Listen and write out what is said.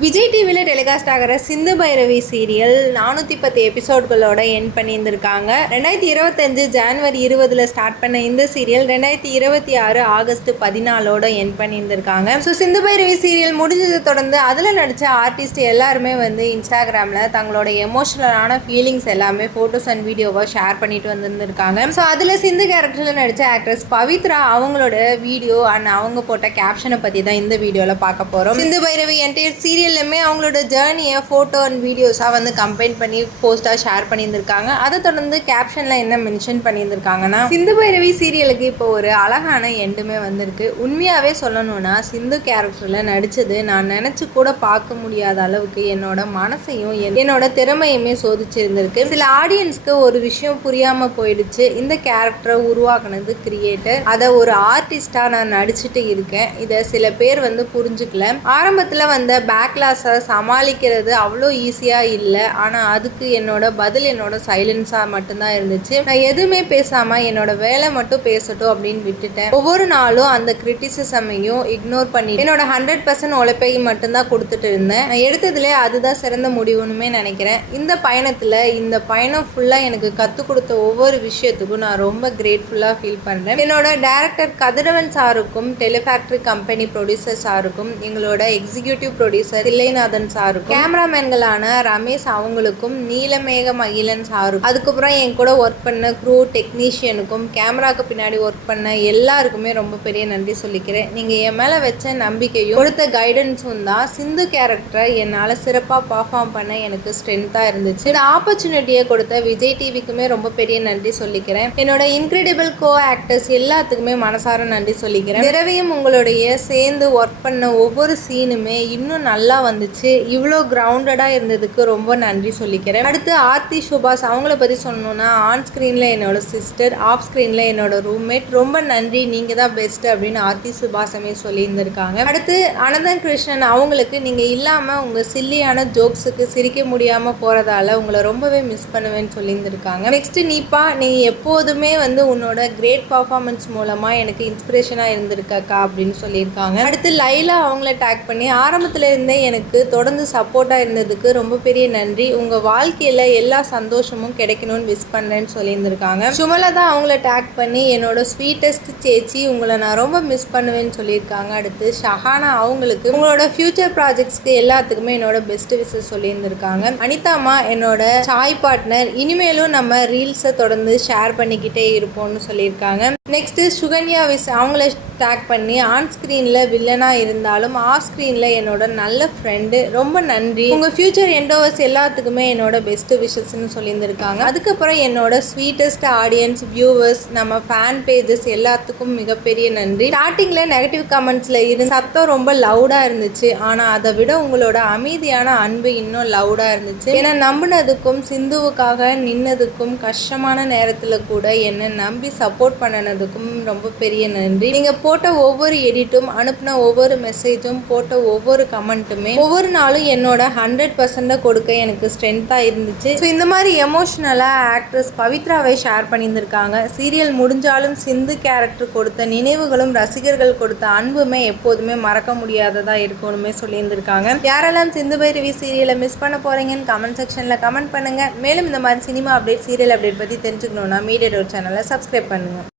விஜய் டிவியில் டெலிகாஸ்ட் ஆகிற சிந்து பைரவி சீரியல் 410 எபிசோட்களோட என் பண்ணியிருந்திருக்காங்க. 2025 ஜனவரி 20 ஸ்டார்ட் பண்ண இந்த சீரியல் 2026 ஆகஸ்ட் 14 என் பண்ணியிருந்திருக்காங்க. ஸோ சிந்து பைரவி சீரியல் முடிஞ்சதை தொடர்ந்து அதில் நடித்த ஆர்டிஸ்ட் எல்லாருமே இன்ஸ்டாகிராமில் தங்களோட எமோஷனலான ஃபீலிங்ஸ் எல்லாமே ஃபோட்டோஸ் அண்ட் வீடியோவை ஷேர் பண்ணிட்டு வந்திருந்திருக்காங்க. ஸோ அதில் சிந்து கேரக்டரில் நடித்த ஆக்ட்ரஸ் பவித்ரா அவங்களோட வீடியோ அண்ட் அவங்க போட்ட கேப்ஷனை பற்றி தான் இந்த வீடியோவில் பார்க்க போகிறோம். சிந்து பைரவி என்டையர் சீரியல் எல்லாமே அவங்களோட ஜேர்னியை ஃபோட்டோ அண்ட் வீடியோஸாக கம்பைன் பண்ணி போஸ்ட்டாக ஷேர் பண்ணியிருந்திருக்காங்க. அதை தொடர்ந்து கேப்ஷனில் என்ன மென்ஷன் பண்ணியிருந்திருக்காங்கன்னா, சிந்து பைரவி சீரியலுக்கு இப்போ ஒரு அழகான எண்டுமே வந்திருக்கு. உண்மையாகவே சொல்லணும்னா சிந்து கேரக்டரில் நடித்தது நான் நினச்சி கூட பார்க்க முடியாத அளவுக்கு என்னோட மனசையும் என்னோட திறமையுமே சோதிச்சிருந்திருக்கு. சில ஆடியன்ஸ்க்கு ஒரு விஷயம் புரியாமல் போயிடுச்சு. இந்த கேரக்டரை உருவாக்குனது கிரியேட்டர், அதை ஒரு ஆர்டிஸ்டாக நான் நடிச்சுட்டு இருக்கேன். இதை சில பேர் புரிஞ்சுக்கல. ஆரம்பத்தில் வந்த பேக்லாஸை சமாளிக்கிறது அவ்வளோ ஈஸியாக இல்லை. ஆனால் அதுக்கு என்னோட பதில் என்னோட சைலன்ஸாக மட்டும்தான் இருந்துச்சு. நான் எதுவுமே பேசாமல் என்னோட வேலை மட்டும் பேசட்டும் அப்படின்னு விட்டுட்டேன். ஒவ்வொரு நாளும் அந்த கிரிட்டிசிசமையும் இக்னோர் பண்ணி என்னோட 100% உழைப்பையும் மட்டும்தான் கொடுத்துட்டு இருந்தேன். நான் எடுத்ததுலே அதுதான் சிறந்த முடிவுன்னு நினைக்கிறேன். இந்த பயணம் ஃபுல்லாக எனக்கு கற்றுக் கொடுத்த ஒவ்வொரு விஷயத்துக்கும் நான் ரொம்ப கிரேட்ஃபுல்லாக ஃபீல் பண்ணுறேன். என்னோட டைரக்டர் கதிரவன் சாருக்கும், டெலிஃபேக்டரி கம்பெனி ப்ரொடியூசர் சாருக்கும், எங்களோட எக்ஸிக்யூட்டிவ் ப்ரொடியூசர் தில்லைநாதன் சாருக்கும், கேமராமேன்களான ரமேஷ் அவங்களுக்கும், நீலமேக மகிழன் சாருக்கும், அதுக்கப்புறம் என் கூட ஒர்க் பண்ண க்ரூ டெக்னீஷியனுக்கும், கேமராக்கு பின்னாடி ஒர்க் பண்ண எல்லாருக்குமே ரொம்ப பெரிய நன்றி சொல்லிக்கிறேன். நீங்கள் என் மேலே வச்ச நம்பிக்கையும் கொடுத்த கைடன்ஸும் தான் சிந்து கேரக்டரை என்னால் சிறப்பாக பர்ஃபார்ம் பண்ண எனக்கு ஸ்ட்ரென்த்தாக இருந்துச்சு. இந்த ஆப்பர்ச்சுனிட்டியை கொடுத்த விஜய் டிவிக்குமே ரொம்ப பெரிய நன்றி சொல்லிக்கிறேன். என்னோட இன்க்ரெடிபிள் கோ ஆக்டர்ஸ் எல்லாத்துக்குமே மனசார நன்றி சொல்லிக்கிறேன். திரவியம் உங்களுடைய சேர்ந்து ஒர்க் பண்ண ஒவ்வொரு சீனுமே இன்னும் நல்லா வந்துச்சு. இவ்வளோ கிரவுண்டடாக இருந்ததுக்கு ரொம்ப நன்றி சொல்லிக்கிறேன். அடுத்து ஆர்த்தி சுபாஷ் அவங்கள பற்றி சொல்லணும்னா, ஆன் ஸ்க்ரீனில் என்னோட சிஸ்டர், ஆஃப் ஸ்க்ரீனில் என்னோட ரூம்மேட். ரொம்ப நன்றி, நீங்கள் தான் பெஸ்ட் அப்படின்னு ஆர்த்தி சுபாஷமே சொல்லியிருந்திருக்காங்க. அடுத்து அனந்தன் கிருஷ்ணன் அவங்களுக்கு நீங்கள் இல்லாமல் உங்கள் சில்லியான ஜோக்ஸுக்கு சிரிக்க முடியாமல் போகிறதால உங்களை ரொம்பவே மிஸ் பண்ணுவேன்னு சொல்லியிருந்திருக்காங்க. நெக்ஸ்ட் நீப்பா, நீ எப்போதுமே உன்னோட கிரேட் பர்ஃபார்மன்ஸ் மூலமாக எனக்கு இன்ஸ்பிரேஷனாக இருந்திருக்காக்கா அப்படின்னு சொல்லியிருக்காங்க. அடுத்து லைலா அவங்கள டேக் பண்ணி ஆரம்பத்தில் இருந்தே எனக்கு தொடர்ந்து சப்போர்ட்டாக இருந்ததுக்கு ரொம்ப பெரிய நன்றி. உங்கள் வாழ்க்கையில் எல்லா சந்தோஷமும் கிடைக்கணும்னு விஷ் பண்ணுறேன்னு சொல்லியிருந்திருக்காங்க. சுமலா தான் அவங்கள டேக் பண்ணி என்னோட ஸ்வீட்டஸ்ட் சேச்சி, உங்களை நான் ரொம்ப மிஸ் பண்ணுவேன்னு சொல்லியிருக்காங்க. அடுத்து ஷஹானா அவங்களுக்கு உங்களோட ஃபியூச்சர் ப்ராஜெக்ட்ஸ்க்கு எல்லாத்துக்குமே என்னோட பெஸ்ட் விஷஸ் சொல்லியிருந்திருக்காங்க. அனிதாமா என்னோட சாய் பார்ட்னர், இனிமேலும் நம்ம ரீல்ஸை தொடர்ந்து ஷேர் பண்ணிக்கிட்டே இருப்போம்னு சொல்லியிருக்காங்க. நெக்ஸ்ட்டு சுகன்யா அவங்கள டேக் பண்ணி ஆன் ஸ்க்ரீனில் வில்லனாக இருந்தாலும் ஆஃப் ஸ்க்ரீனில் என்னோட நல்ல ஃப்ரெண்டு, ரொம்ப நன்றி. உங்கள் ஃபியூச்சர் எண்டோவர்ஸ் எல்லாத்துக்குமே என்னோட பெஸ்ட் விஷஸ்ன்னு சொல்லியிருந்திருக்காங்க. அதுக்கப்புறம் என்னோட ஸ்வீட்டஸ்ட் ஆடியன்ஸ், வியூவர்ஸ், நம்ம ஃபேன் பேஜஸ் எல்லாத்துக்கும் மிகப்பெரிய நன்றி. ஸ்டார்டிங்கில் நெகட்டிவ் கமெண்ட்ஸில் இருந்து சத்தம் ரொம்ப லவுடாக இருந்துச்சு. ஆனால் அதை விட உங்களோட அமைதியான அன்பு இன்னும் லவுடாக இருந்துச்சு. ஏன்னா நம்பினதுக்கும் சிந்துவுக்காக நின்னதுக்கும் கஷ்டமான நேரத்தில் கூட என்னை நம்பி சப்போர்ட் பண்ணினதுக்கும் ரொம்ப பெரிய நன்றி. நீங்கள் போட்ட ஒவ்வொரு எடிட்டும், அனுப்பின ஒவ்வொரு மெசேஜும், போட்ட ஒவ்வொரு கமெண்ட்டுமே ஒவ்வொரு நாளும் என்னோட 100% கொடுக்க எனக்கு ஸ்ட்ரென்த்தாக இருந்துச்சு. ஸோ இந்த மாதிரி எமோஷ்னலாக ஆக்ட்ரஸ் பவித்ராவை ஷேர் பண்ணியிருந்திருக்காங்க. சீரியல் முடிஞ்சாலும் சிந்து கேரக்டர் கொடுத்த நினைவுகளும் ரசிகர்கள் கொடுத்த அன்புமே எப்போதுமே மறக்க முடியாததாக இருக்கணுமே சொல்லியிருந்திருக்காங்க. யாரெல்லாம் சிந்து பைரவி சீரியலை மிஸ் பண்ண போகிறீங்கன்னு கமெண்ட் செக்ஷனில் கமெண்ட் பண்ணுங்கள். மேலும் இந்த மாதிரி சினிமா அப்டேட், சீரியல் அப்டேட் பற்றி தெரிஞ்சுக்கணுன்னா மீடியா டோர் சேனலை சப்ஸ்கிரைப் பண்ணுங்கள்.